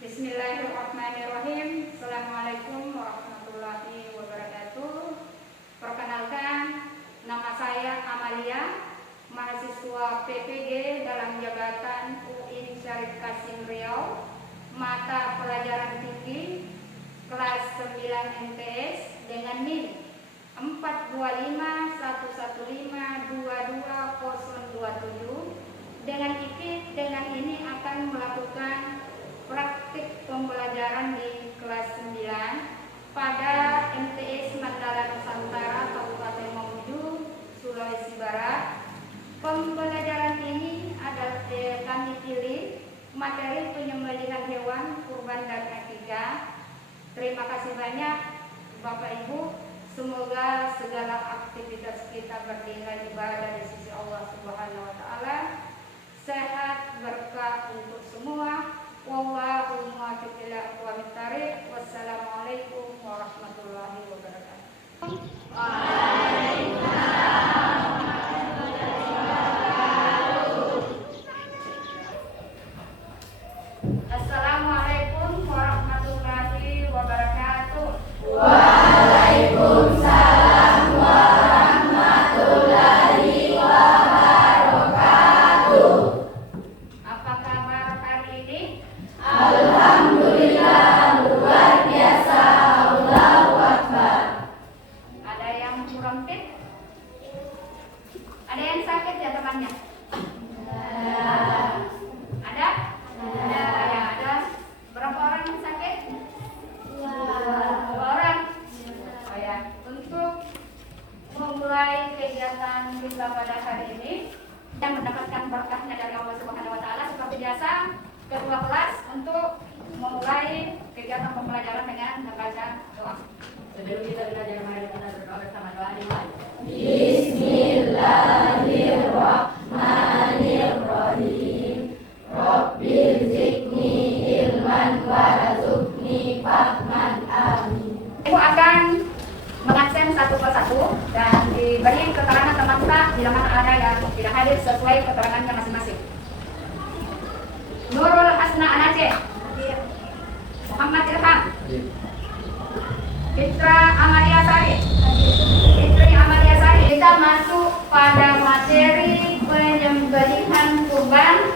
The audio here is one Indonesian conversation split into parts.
Bismillahirrahmanirrahim. Assalamualaikum warahmatullahi wabarakatuh. Perkenalkan, nama saya Amalia, mahasiswa PPG dalam jabatan UIN Syarif Qasim Riau, mata pelajaran tinggi kelas 9 MTS dengan NIM 42511522027. Dengan ini akan melakukan praktik pembelajaran di kelas 9 pada MTS Mandala Nusantara Kabupaten Mamuju, Sulawesi Barat. Pembelajaran ini adalah kami pilih materi penyembelihan hewan kurban dan akikah. Terima kasih banyak Bapak Ibu. Semoga segala aktivitas kita bernilai ibadah di sisi Allah Subhanahu wa taala. Sehat berkah untuk semua. Wallahu muwaffiq ila aqwamit thariq. Wassalamualaikum warahmatullahi wabarakatuh. Assalamualaikum warahmatullahi wabarakatuh. Waalaikumsalam warahmatullahi wabarakatuh. Apa kabar hari ini? Alhamdulillah, luar biasa. Allahu Akbar. Ada yang kurang fit? Ada yang sakit ya temannya? Ada? Ya, ada. Berapa orang yang sakit? Dua orang. Oh ya, untuk memulai kegiatan kita pada hari ini yang mendapatkan berkahnya dari Allah Subhanahu wa taala, seperti biasa kedua kelas untuk memulai kegiatan pembelajaran dengan membaca doa. Sebelum kita belajar, mari kita berdoa bersama. Doa dimulai. Bismillahirrahmanirrahim. Rabbil zidni ilman warzuqni fahman. Amin. Ibu akan mengabsen satu persatu dan diberi keterangan teman-teman bila mana ada yang tidak hadir sesuai keterangannya masing-masing. Nurul Hasna Anace, Muhammad Ilham, Fitra Amalia Sari, Fitri Amalia Sari. Kita masuk pada materi penyembelihan kurban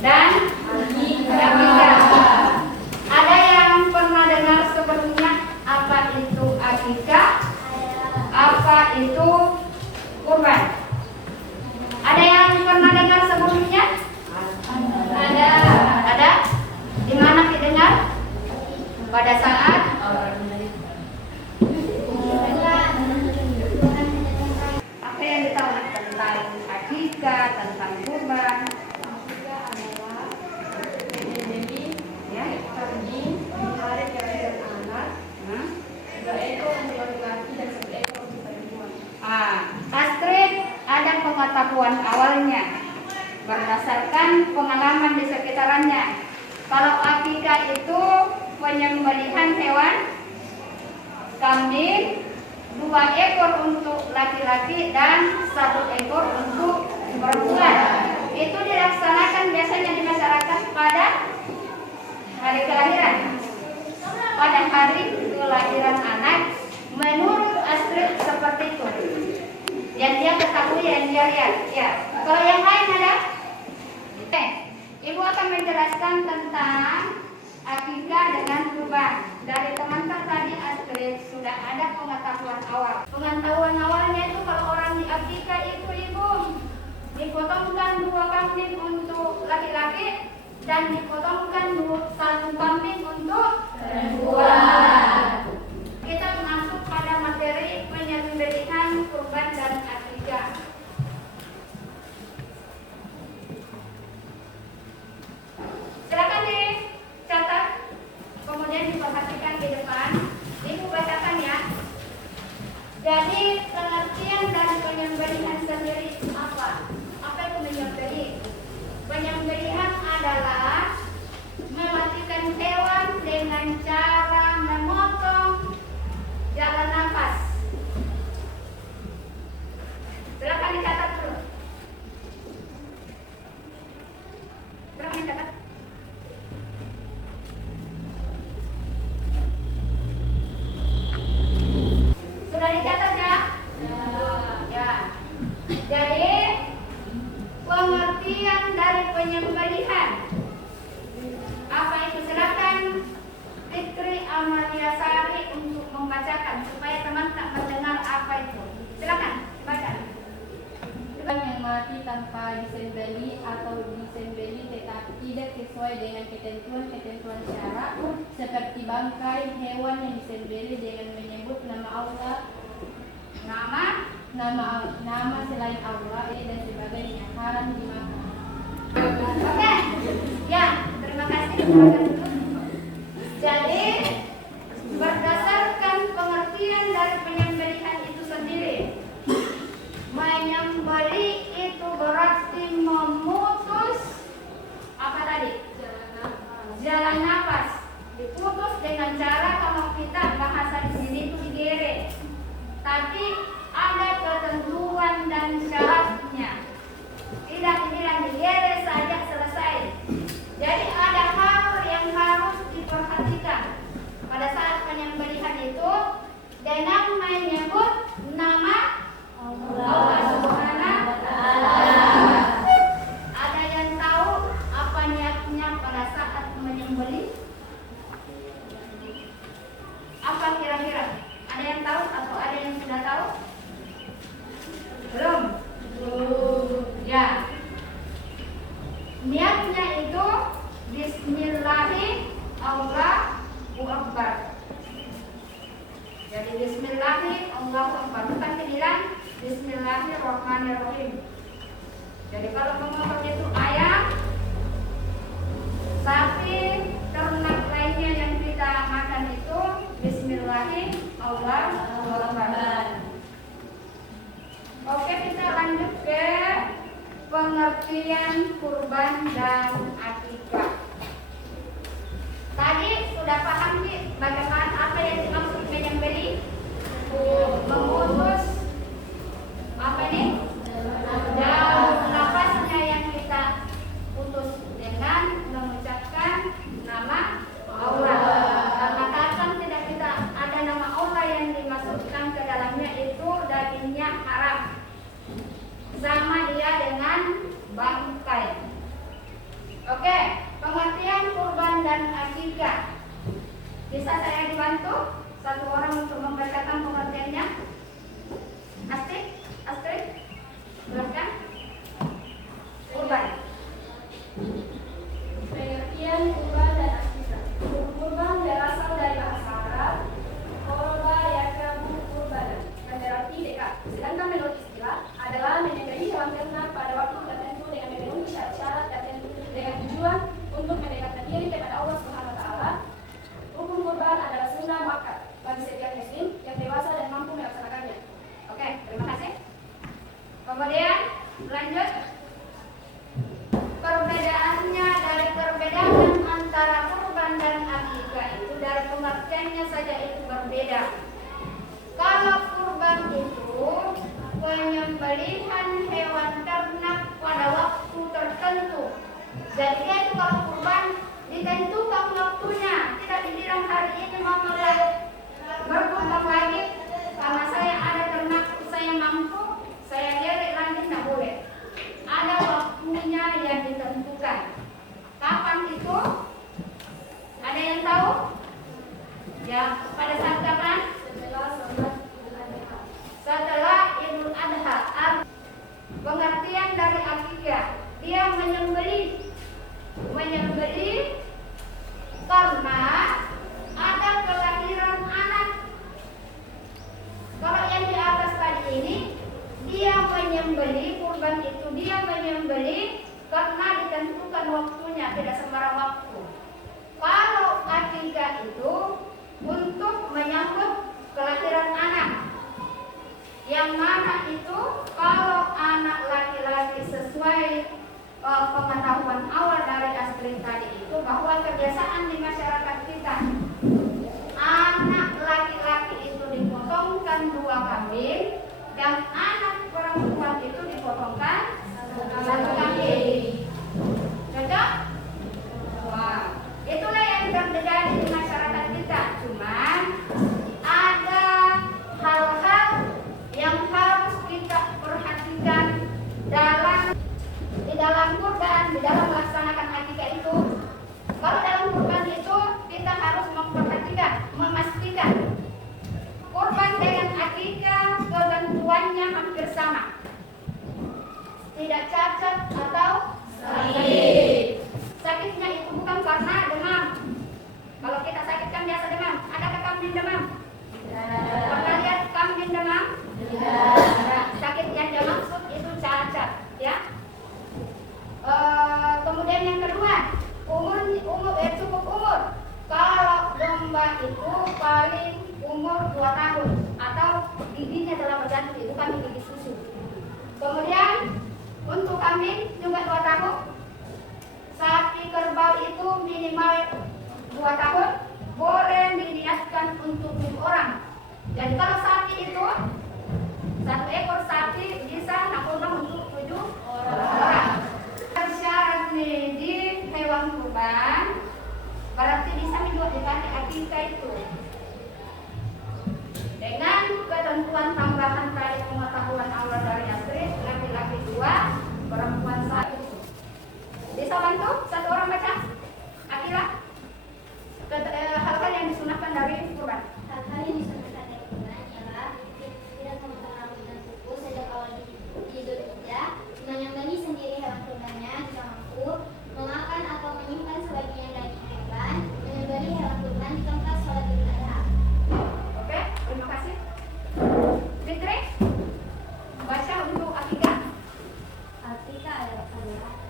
dan akikah. Ada yang pernah dengar sebelumnya apa itu akikah? Apa itu kurban? Ada yang pernah dengar sebelumnya? Ada. Di mana didengar? Pada saat apa yang ditahu tentang akikah, tentang kurban? Ya. Astrid ada pengetahuan awalnya berdasarkan pengalaman di sekitarannya. Kalau akikah itu penyembelihan hewan kambing, 2 ekor untuk laki-laki dan 1 ekor untuk perempuan. Itu dilaksanakan biasanya di masyarakat pada hari kelahiran. Pada hari kelahiran anak, menurut Astrid seperti itu. Yang dia ketahui, yang dia lihat. Ya. Kalau yang lain ada? Ibu akan menjelaskan tentang akikah dengan kurban. Dari teman-teman tadi Astrid sudah ada pengetahuan awal. Pengetahuan awalnya itu kalau orang di akikah itu ibu dipotongkan 2 kambing untuk laki-laki dan dipotongkan 1 kambing untuk perempuan. Kita masuk pada materi penyembelihan kurban dan akikah. Silakan dicatat, kemudian diperhatikan di depan. Ibu bacakan ya. Jadi pengertian dari penyembelihan sendiri apa? Apa itu menyembelih? Penyembelihan adalah mematikan hewan dengan cara sesuai dengan ketentuan-ketentuan syara seperti bangkai hewan yang disembelih dengan menyebut nama Allah, nama selain Allah dan sebagainya yang haram dimakan. Oke, ya, terima kasih. Silakan dulu. Jadi, berdasarkan pengertian dari penyembelihan itu sendiri, menyembeli itu berarti memutus apa tadi? Jalan nafas. Diputus dengan cara kalau kita bahasa di sini itu digeret. Tapi ada ketentuan dan syaratnya. Tidak dibilang digeret saja selesai. Jadi ada hal yang harus diperhatikan pada saat penyembelihan itu dengan menyebut nama Allah Subhanahu wa Ta'ala. Ada yang tahu apa niatnya pada saat menyembelih? Apa kira-kira? Ada yang tahu atau ada yang sudah tahu? Belum? Ya. Niatnya itu Bismillahirrahmanirrahim. Jadi Bismillahirrahmanirrahim, bukan dibilang Bismillahirrahmanirrahim. Jadi kalau memotong itu ayam, sapi, ternak lainnya yang kita makan itu Bismillahirrahmanirrahim. Oke, kita lanjut ke pengertian kurban dan akikah. Tadi sudah paham sih bagaimana apa yang dimaksud menyembelih? Memutus apa nih? Jalan nafasnya yang kita putus dengan mengucapkan nama Allah. Karena katakan tidak kita ada nama Allah yang dimasukkan ke dalamnya itu dagingnya haram. Sama dia dengan bangkai. Oke, pengertian kurban dan akikah. Bisa saya dibantu satu orang untuk membacakan pengertiannya? Astrid, silakan. Kurban. Pengertian kurban dan akikah. Kurban berasal dari bahasa Arab korba yakabu kurban yang berarti dekat. Sedangkan menurut istilah adalah menyembelih hewan ternak pada waktu tertentu dengan memenuhi syarat-syarat tertentu dengan tujuan untuk mendekatkan diri kepada Allah Subhanahu wa Ta'ala. Hukum kurban adalah sunnah muakkad bagi setiap muslim yang dewasa dan mampu melaksanakannya. Oke, terima kasih. Kemudian lanjut. Perbedaannya dari perbedaan antara kurban dan akikah itu dari pengertiannya saja itu berbeda. Kalau kurban itu penyembelihan hewan ternak pada waktu tertentu. Jadi dia itu kalau kurban ditentukan waktunya, tidak dibilang hari ini mau berkurban lagi karena saya ada ternak, saya mampu, saya geret lagi tidak boleh. Ada waktunya yang ditentukan. Kapan itu? Ada yang tahu? Ya, pada saat kapan? Setelah Idul Adha. Pengertian dari akikah, dia menyembelih karena ada kelahiran anak. Kalau yang di atas tadi ini, dia menyembelih kurban itu, dia menyembelih karena ditentukan waktunya, tidak sembarang waktu. Kalau akikah itu untuk menyambut kelahiran anak, yang mana itu kalau anak laki-laki sesuai pengetahuan awal dari Astrid tadi itu bahwa kebiasaan di masyarakat kita anak laki-laki itu dipotongkan 2 kambing dan anak perempuan itu dipotongkan 1 kambing. Cocok? Wah, itulah yang terjadi di masyarakat kita. Cuman ada hal-hal yang harus kita perhatikan di dalam kurban, di dalam melaksanakan akikah itu. Kalau dalam kurban itu kita harus kambing demam? Pernah lihat kambing demam? Sakit yang dia maksud itu cacat, ya. Kemudian yang kedua, cukup umur. Kalau domba itu paling umur 2 tahun atau giginya telah berganti, bukan gigi susu. Kemudian untuk kambing juga 2 tahun. Sapi kerbau itu minimal 2 tahun, boleh diniatkan untuk 7 orang. Jadi kalau sapi itu 1 ekor sapi bisa nampung untuk 7 orang. Syarat di hewan kurban berarti bisa dipakai akikah itu dengan ketentuan tambahan tadi pengetahuan awal dari asri, laki-laki 2, perempuan 1. Bisa bantu 1 orang baca akilah hal-hal yang disunahkan dari kurban. Hal-hal yang disunahkan dari kurban ialah tidak memotong rambut dan kuku sejak awal di Dzulhijjah, menyembelih sendiri hewan kurbannya jika mampu, memakan atau menyimpan sebagian daging kurban, menyembelih hewan kurban di tempat sholat Idul Adha. Oke, terima kasih. Fitri, baca untuk akikah. Akikah adalah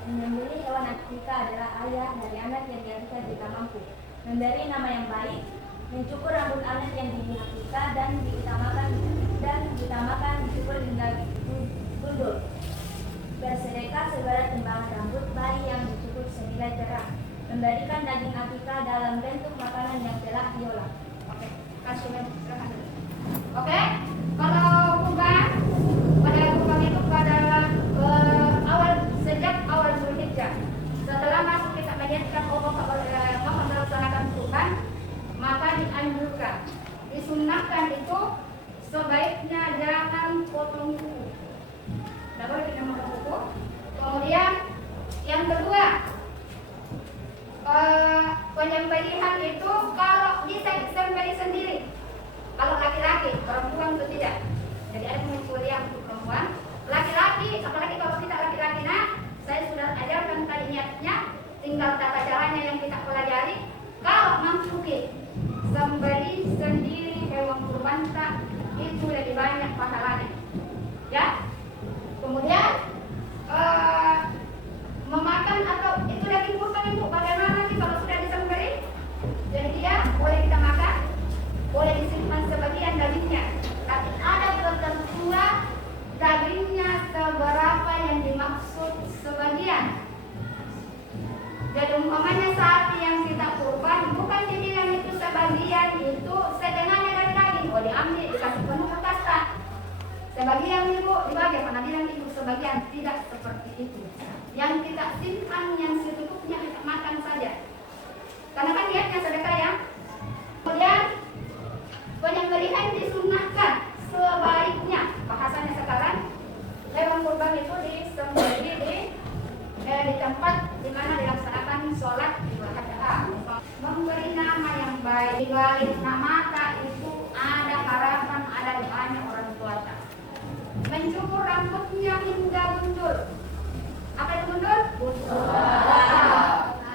menyembelih hewan akikah adalah ayah dari anak yang diakikah jika mampu, memberi nama yang baik, mencukur rambut anak yang diakikah dan diutamakan dicukur hingga gundul, bersedekah sebarat timbangan rambut bayi yang dicukur senilai terang, memberikan daging akikah dalam bentuk makanan yang telah diolah. Oke, kasih silakan. Oke, kalau kurban pada kurban itu pada sejak awal Dzulhijjah, setelah masuk kita menjadikan mau melaksanakan kurban, maka dianjurkan, disunnahkan itu sebaiknya jangan potong kuku. Tidak boleh kita potong kuku. Kemudian yang kedua, penyembelihan itu kalau bisa disembelih sendiri. Kalau laki-laki, perempuan itu tidak. Jadi ada kuliah untuk perempuan. Laki-laki, apalagi kalau kita laki-laki, saya sudah ajarkan tadi niatnya, tinggal tata caranya yang kita pelajari. Kalau mampu sembelih sendiri hewan kurban itu lebih banyak pahalanya, ya. Kemudian memakan atau itu daging kurban itu bagaimana nanti kalau sudah disembelih? Jadi dia boleh kita makan, boleh disimpan sebagian dagingnya, tapi ada ketentuan dagingnya seberapa yang dimaksud sebagian. Jadi umpamanya sapi yang kita kurban bukan dibilang itu sebagian, itu setengahnya dari daging, oh diambil dikasih penuh ke kasta. Sebagian ibu dibagi, mana bilang itu sebagian, tidak seperti itu. Yang kita simpan yang secukupnya kita makan saja. Karena kan niatnya sedekah ya. Kemudian penyembelihan disunahkan sebaiknya, bahasanya sekarang hewan kurban itu disembelih di tempat di mana dilaksanakan sholat Idul Adha. Memberi nama yang baik, di balik nama itu ada harapan, ada doanya orang tua. Mencukur rambutnya hingga gundul. Apa itu gundul?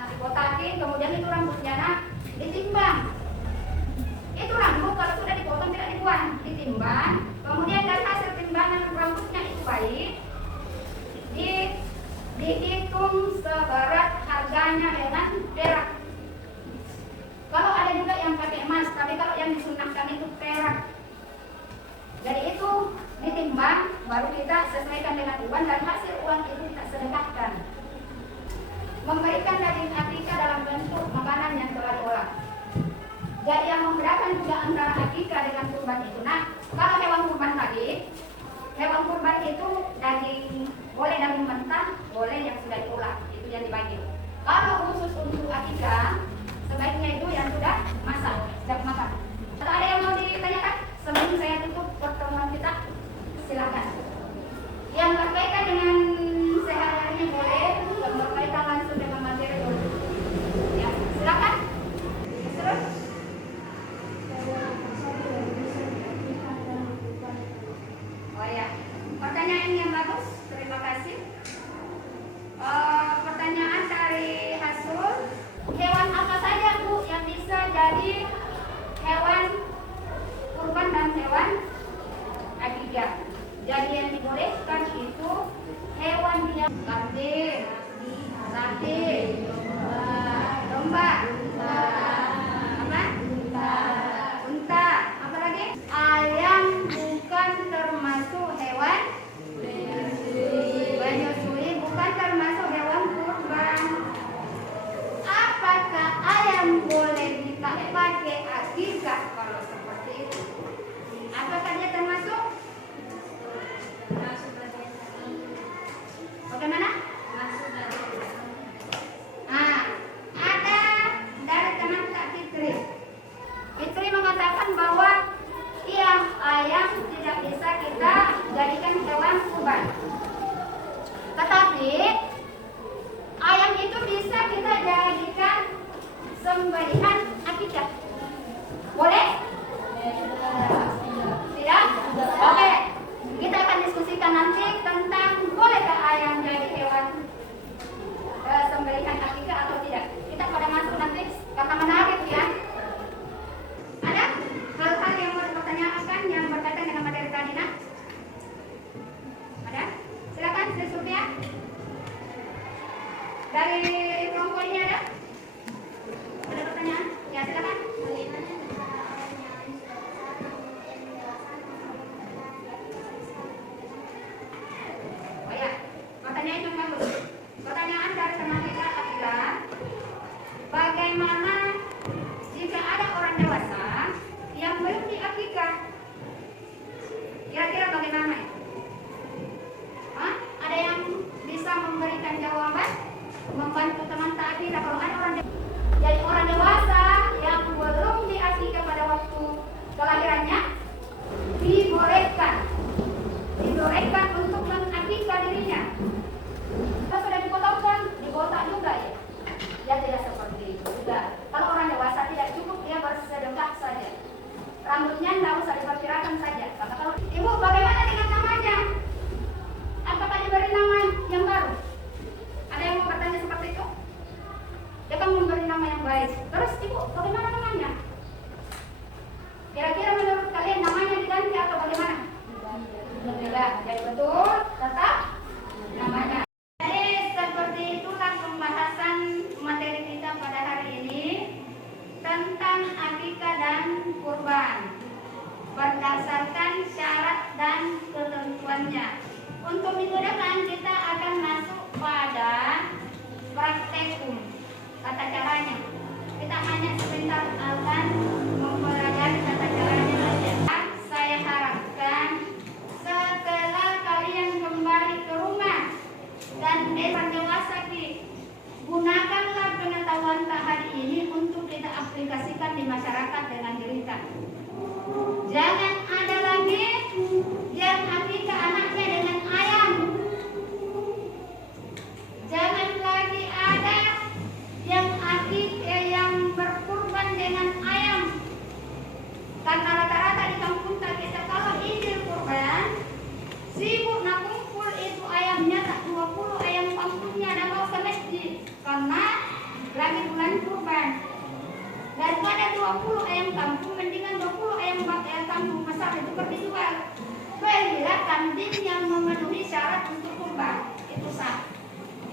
Dibotakin, kemudian itu rambutnya ditimbang. Itu rambut kalau sudah dipotong tidak dibuang, ditimbang. Kemudian dari hasil timbangan rambutnya itu baik, dihitung seberat harganya dengan perak. Kalau ada juga yang pakai emas, tapi kalau yang disunahkan itu perak. Jadi itu ditimbang, baru kita sesuaikan dengan uang, dan hasil uang itu kita sedekahkan. Memberikan daging akikah dalam bentuk makanan yang telah diolah. Jadi yang membedakan juga antara akikah dengan kurban itu. Nah, kalau hewan kurban tadi, hewan kurban itu daging, boleh daging mentah, boleh yang sudah diolah, itu yang dibagi. Kalau khusus untuk akikah, sebaiknya itu yang sudah masak, siap makan. Atau ada yang mau ditanyakan? Sebelum saya tutup pertemuan kita, silakan. Yang berkaitan dengan sehari-hari boleh, yang berkaitan langsung dengan materi boleh. Ya, silakan. Terus. Oh ya, pertanyaan yang bagus, terima kasih. Pertanyaan dari Hasul. apa? Apa? Unta. Apa lagi? Ayam bukan termasuk hewan menyusui, bukan termasuk hewan kurban. Apakah ayam boleh dipakai akikah kalau seperti itu? Apakah dia termasuk? Bagaimana? Ada dari teman Kak Fitri. Fitri mengatakan bahwa ayam tidak bisa kita jadikan hewan kurban. Tetapi ayam itu bisa kita jadikan sembelihan akikah. Boleh? Tidak? Oke. Kita akan diskusikan nanti tentang bolehkah ayam jadi hewan sembelihan akikah atau tidak. Kita pada masuk nanti karena menarik ya. Ada hal-hal yang mau dipertanyakan yang berkaitan dengan materi tadi, nak? Ada? Silakan, Sri Surya. Dari kelompok ini ada? Ada pertanyaan? Ya, silakan. Oh ya, pertanyaan yang bagus. Pertanyaan dari teman kita adalah bagaimana jika ada orang dewasa yang belum diakikah? Kira-kira bagaimana? Ada yang bisa memberikan jawaban? Membantu teman tadi. Kalau ada orang jadi orang dewasa yang belum diakikah pada waktu kelahirannya, dibolehkan untuk mengakikah dirinya. Kalau sudah dipotongkan, dibotak juga ya. Ya tidak seperti itu juga. Kalau orang dewasa tidak cukup dia bersedekah saja. Rambutnya tidak usah diperkirakan saja. Kalau ibu bagaimana dengan namanya? Apakah diberi nama yang baru? Ada yang mau bertanya seperti itu? Dia kan memberi nama yang baik. Terus ibu bagaimana namanya? Kira-kira menurut kalian namanya diganti atau bagaimana? Tidak. Jadi betul tetap namanya. Jadi seperti itulah pembahasan materi kita pada hari ini tentang akikah dan kurban berdasarkan syarat dan ketentuannya. Untuk minggu depan kita akan masuk pada praktekum tata caranya. Kita hanya sebentar akan mempelajari tata caranya saja. Saya harapkan setelah kalian kembali ke rumah dan dewasa dewasa gunakanlah pengetahuan hari ini untuk kita aplikasikan di masyarakat dengan dirita. Jangan ada lagi yang akikah anaknya dengan ayam. Jangan lagi ada yang akikah yang berkurban dengan ayam. Karena rata-rata di kampung kita kalau Idul Kurban sibuk nak kumpul itu ayamnya tak 20 ayam kampungnya dan bawa ke masjid karena lagi bulan kurban. Daripada 20 ayam kampung mendingan 20 ayam kampung besar itu dijual. Belilah kambing yang memenuhi syarat untuk kurban, itu sah.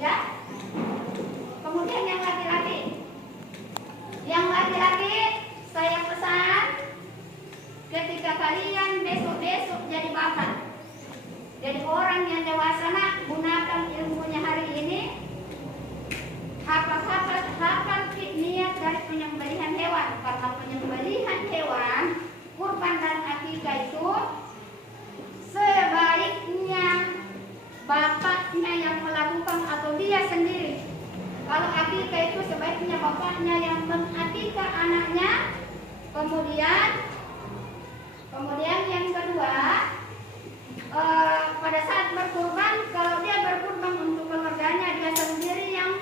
Ya. Kemudian yang laki-laki saya pesan ketika kalian besok jadi bapak, jadi orang yang dewasa, nak gunakan ilmunya hari ini, hafal niat dari penyembelihan hewan. Karena penyembelihan hewan kurban dan akikah itu sebaiknya bapaknya yang melakukan atau dia sendiri. Kalau akikah itu sebaiknya bapaknya yang mengakikah anaknya. Kemudian yang kedua, pada saat berkurban, kalau dia berkurban untuk keluarganya, dia sendiri yang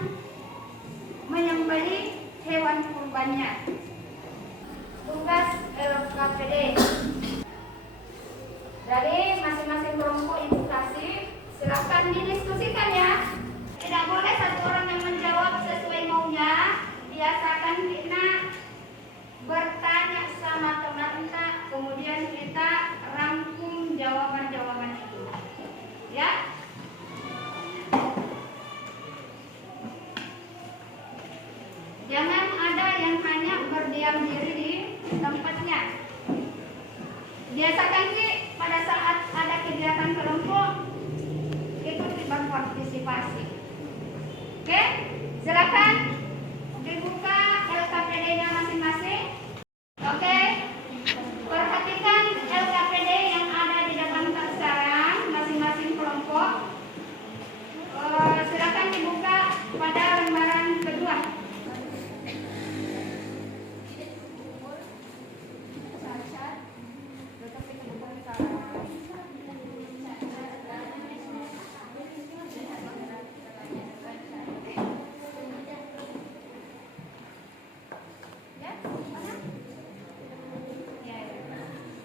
menyembelih hewan kurbannya. Tugas LKPD. Dari masing-masing kelompok ibu kasih, silakan didiskusikan ya. Tidak boleh satu orang yang menjawab sesuai maunya. Biasakan kita bertanya sama teman kita, kemudian kita rangkum jawaban-jawaban itu. Ya. Jangan yang hanya berdiam diri di tempatnya. Biasakan sih pada saat ada kegiatan kelompok ikut berpartisipasi. Oke, silakan dibuka LKPD-nya masing-masing. Oke, perhatikan LKPD yang ada di depan sekarang masing-masing kelompok. Silakan dibuka pada lembaran kedua.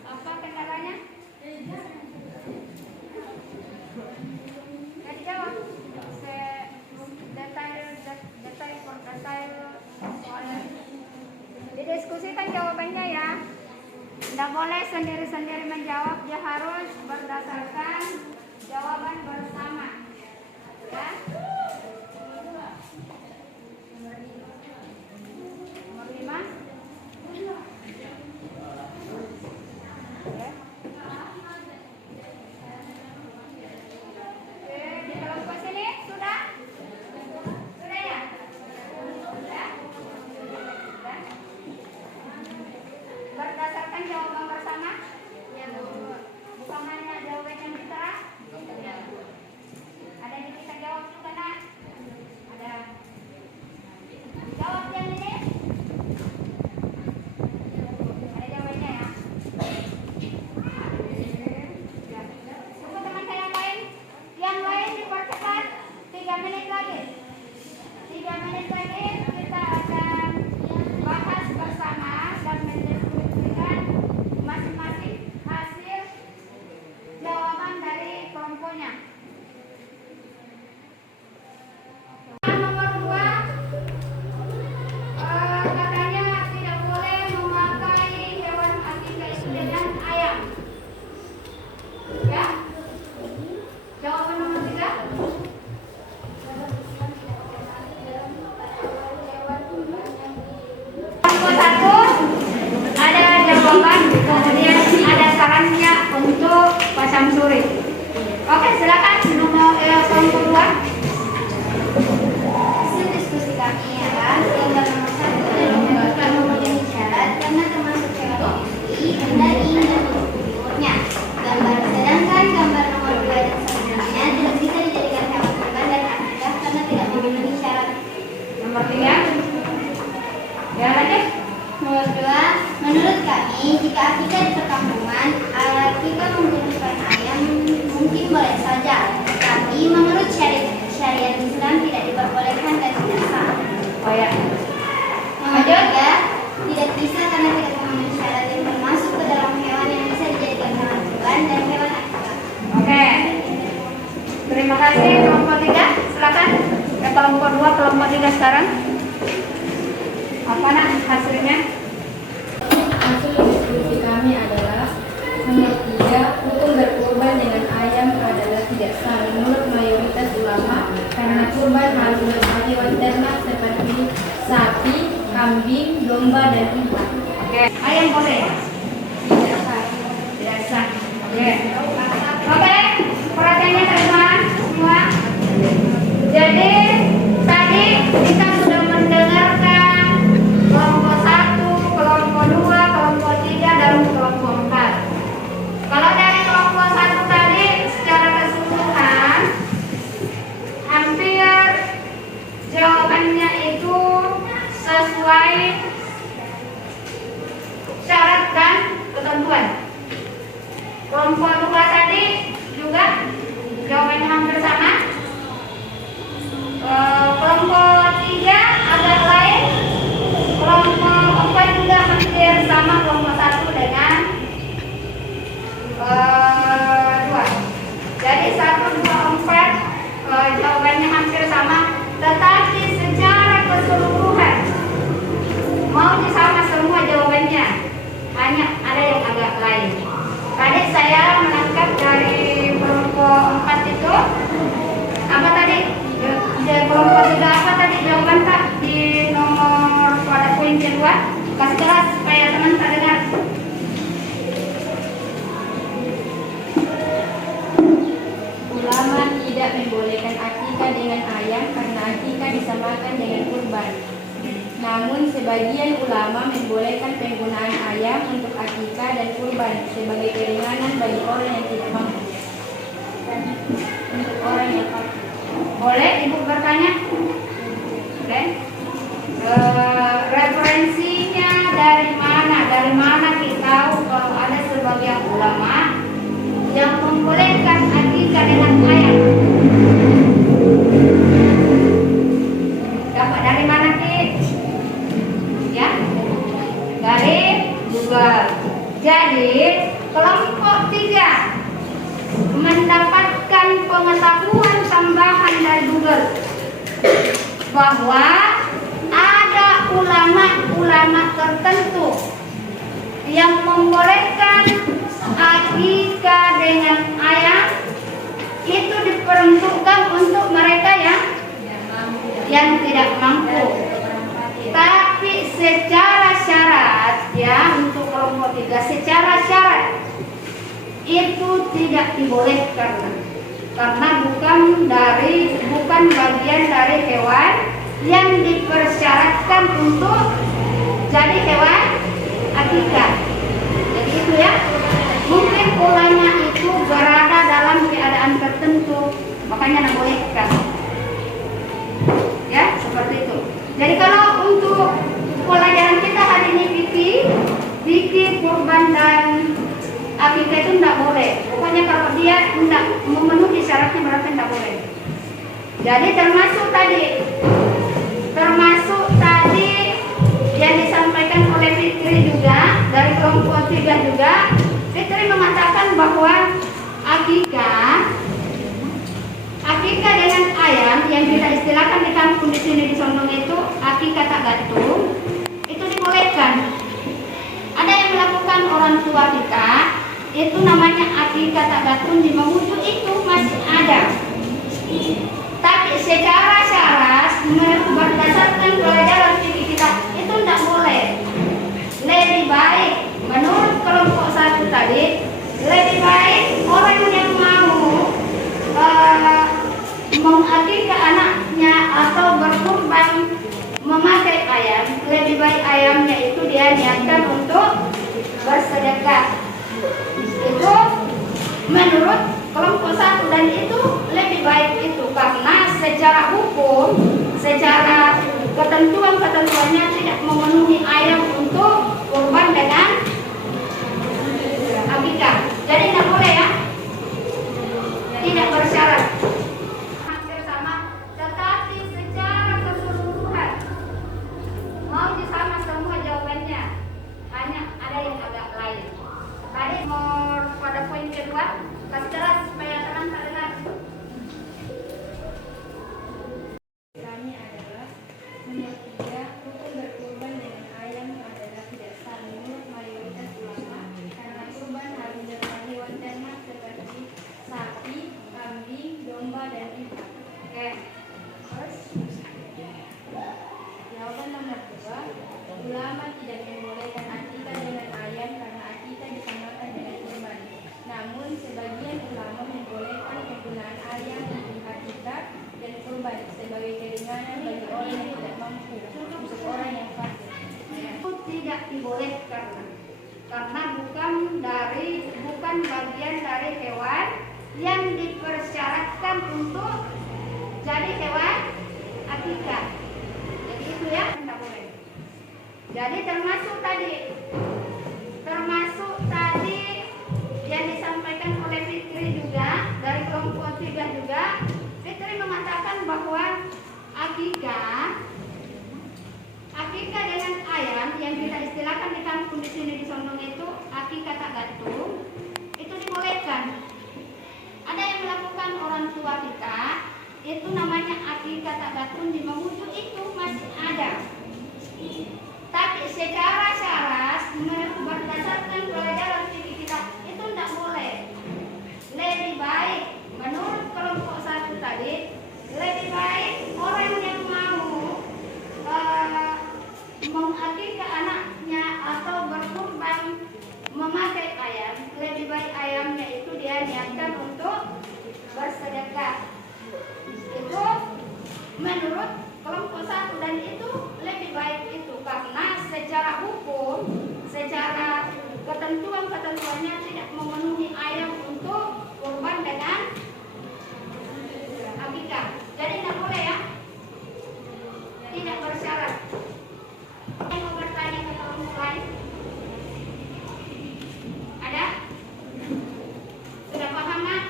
Apa kendalanya? Nggak dijawab. Detail soalnya. Didiskusikan jawabannya ya. Tidak boleh sendiri-sendiri menjawab, dia harus berdasarkan jawaban bersama. Ya. Nomor 5. Di kelompok sini sudah? Sudah ya? Sudah? Berdasarkan jawaban bersama? Ya, bukan hanya jawaban yang kita. Ada yang kita jawab juga, nak? Ada. Jawab yang ini. Ada jawabannya ya? Tunggu teman saya yang lain. Yang lain dipercepat 3 menit lagi. 3 menit lagi kita akan bahas bersama dan mendiskusikan masing-masing hasil jawaban dari kelompoknya. Nomor 2, katanya tidak boleh memakai hewan akikah itu dengan ayam. Ya? Jawaban nomor 3. Nomor 1 ada jawaban, kemudian ada sarannya untuk Pak Samsuri. Oke, silakan nomor kelompok 2. Hasil diskusi kami adalah gambar nomor 1 dalam menentukan memenuhi syarat karena termasuk hewan I, daging, dan umurnya. Sedangkan gambar nomor 2 dan selanjutnya tidak bisa dijadikan hewan kurban dan akikah karena tidak memenuhi syarat. Nomor 3. Ya, lanjut. Nomor 2, menurut kami jika akikah di perkampungan, akikah menggunakan ayam mungkin boleh saja, tapi menurut syariat Islam tidak diperbolehkan dan tidak sah. Oh ya. Nomor 3, tidak bisa karena tidak memenuhi syarat yang termasuk ke dalam hewan yang bisa dijadikan hewan kurban dan hewan akikah. Oke. Terima kasih kelompok 3. Silakan. Kelompok 2, kelompok 3 sekarang. Apa nak hasilnya? Hasil diskusi kami adalah nomor 3, hukum berkurban dengan ayam adalah tidak sah menurut mayoritas ulama karena kurban harus berupa hewan ternak seperti sapi, kambing, domba, dan unta. Oke. Ayam boleh ya? Tidak sah. Tidak sah. Oke. Oke. Perhatiannya teman semua. Jadi tadi kita sudah mendengarkan kelompok 1, kelompok 2, kelompok 3, dan kelompok 4. Kalau dari kelompok 1 tadi secara keseluruhan hampir jawabannya itu sesuai syarat dan ketentuan. Kelompok 2 tadi juga jawabannya hampir sama. Kelompok 3 agak lain. Kelompok 4 juga hampir sama kelompok 1 dengan 2. Jadi 1, 2, 4 jawabannya hampir sama, tetapi secara keseluruhan maunya sama semua jawabannya, hanya ada yang agak lain. Tadi saya menangkap kedua, kasih keras supaya teman tak dengar. Ulama tidak membolehkan akikah dengan ayam karena akikah disamakan dengan kurban. Namun sebagian ulama membolehkan penggunaan ayam untuk akikah dan kurban sebagai keringanan bagi orang yang tidak mampu. Untuk orang yang fakir. Boleh ibu bertanya? Oke. Referensinya dari mana? Dari mana kita tahu kalau ada sebagian ulama yang membolehkan akikah dengan ayam? Dapat dari mana, Ki? Ya? Dari Google. Jadi, kelompok 3 mendapatkan pengetahuan tambahan dari Google bahwa ada ulama-ulama tertentu yang membolehkan akikah dengan ayam itu diperuntukkan untuk mereka yang tidak mampu. Tapi secara syarat ya, untuk kelompok 3 secara syarat itu tidak dibolehkan karena bukan bagian dari hewan yang dipersyaratkan untuk jadi hewan akikah. Jadi itu ya, mungkin ulama itu berada dalam keadaan tertentu makanya dibolehkan ya, seperti itu. Jadi kalau untuk pelajaran kita hari ini fikih kurban dan akikah itu tidak boleh. Pokoknya kalau dia tidak memenuhi syaratnya berarti tidak boleh. Jadi termasuk tadi yang disampaikan oleh Fitri juga dari kelompok 3 juga. Fitri mengatakan bahwa akikah dengan ayam yang kita istilahkan di kampung di sini di Sondong itu akikah tak gantung itu dibolehkan. Ada yang melakukan orang tua kita, itu namanya akikah tak gantung di Mamuju itu masih ada. Tapi secara syarat berdasarkan pelajaran fikih kita itu tidak boleh. Lebih baik menurut kelompok 1 tadi, lebih baik orang yang mau mengakikah anaknya atau berkurban memakai ayam, lebih baik ayamnya itu dia niatkan untuk bersedekah. Itu menurut kelompok 1 dan itu lebih baik itu karena secara hukum, secara ketentuannya tidak memenuhi ayam untuk kurban dengan akikah. Jadi tidak boleh ya, tidak bersyarat. Hampir sama, tetapi secara keseluruhan mau sama semua jawabannya, hanya ada yang agak lain. Tadi mau pada poin kedua, kasih keras supaya teman tak dengar. Kami adalah menurut 3, hukum berkurban dengan ayam adalah tidak sah menurut mayoritas ulama karena kurban harus dengan hewan ternak seperti sapi, kambing, domba, dan ikan. Oke. Terus jawaban nomor 2, ulama tidak membolehkan akikah dengan ayam karena akikah disamakan dengan kurban. Namun sebagian ulama membolehkan penggunaan ayam untuk akikah dan kurban sebagai keringanan bagi orang yang tidak mampu, untuk orang yang fakir. Itu tidak dibolehkan karena bukan bagian dari hewan yang dipersyaratkan untuk jadi hewan akikah. Jadi itu ya, tidak boleh. Jadi termasuk tadi yang disampaikan oleh Fitri juga dari kelompok 3 juga. Fitri mengatakan bahwa akikah dengan ayam yang kita istilahkan di kampung di sini di Sondong itu akikah tak gantung itu dibolehkan. Ada yang melakukan orang tua kita, itu namanya akikah tak gantung di Mamuju itu masih ada. Tapi secara syarat berdasarkan pelajaran fikih kita itu tidak boleh. Lebih baik menurut kelompok 1 tadi, lebih baik orang yang mau mengakikah anaknya atau berkurban memakai ayam, lebih baik ayamnya itu dia niatkan untuk bersedekah. Itu menurut kelompok satu, dan itu lebih baik itu karena secara hukum, secara ketentuannya tidak memenuhi ayam untuk kurban dengan akikah. Jadi tidak boleh ya, tidak bersyarat. Saya mau bertanya ke kelompok lain. Ada? Sudah paham nak?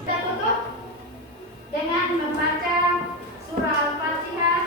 Kita tutup dengan membaca surah Al-Fatihah.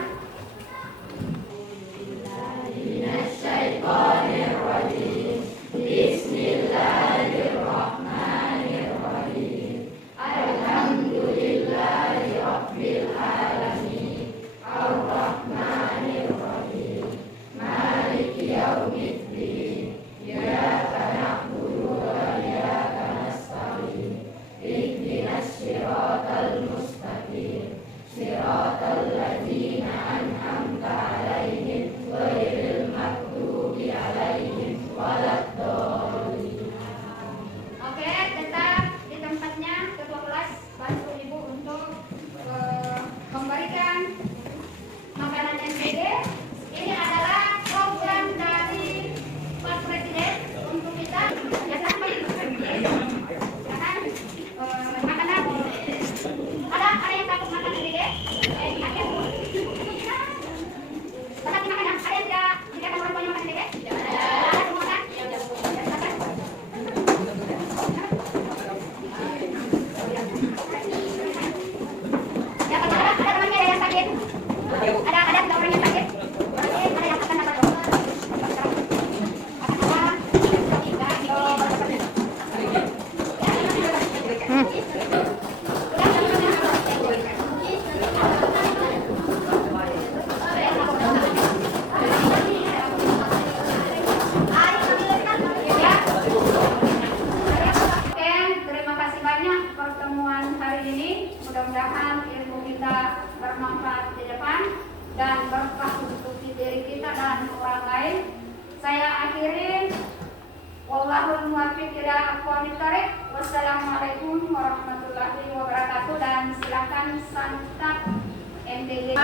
Oke, tetap di tempatnya. Ketua kelas bantu ibu untuk memberikan makanan NPD. Ini adalah program dari Pak Presiden untuk kita. Biasanya makanan. Ada yang takut makan NPD? Ada. Tetap makanan. Ada yang tidak dikatakan orang tuanya makan NPD? Ada semua kan? Ada orang yang sakit? Ada yang akan dapat terima kasih banyak pertemuan hari ini. Mudah-mudahan ilmu kita bermanfaat di depan dan berkah untuk diri kita dan orang lain. Saya akhiri. Wallahul muwaffiq ila aqwamit thariq. Wassalamualaikum warahmatullahi wabarakatuh, dan silakan santap MTG.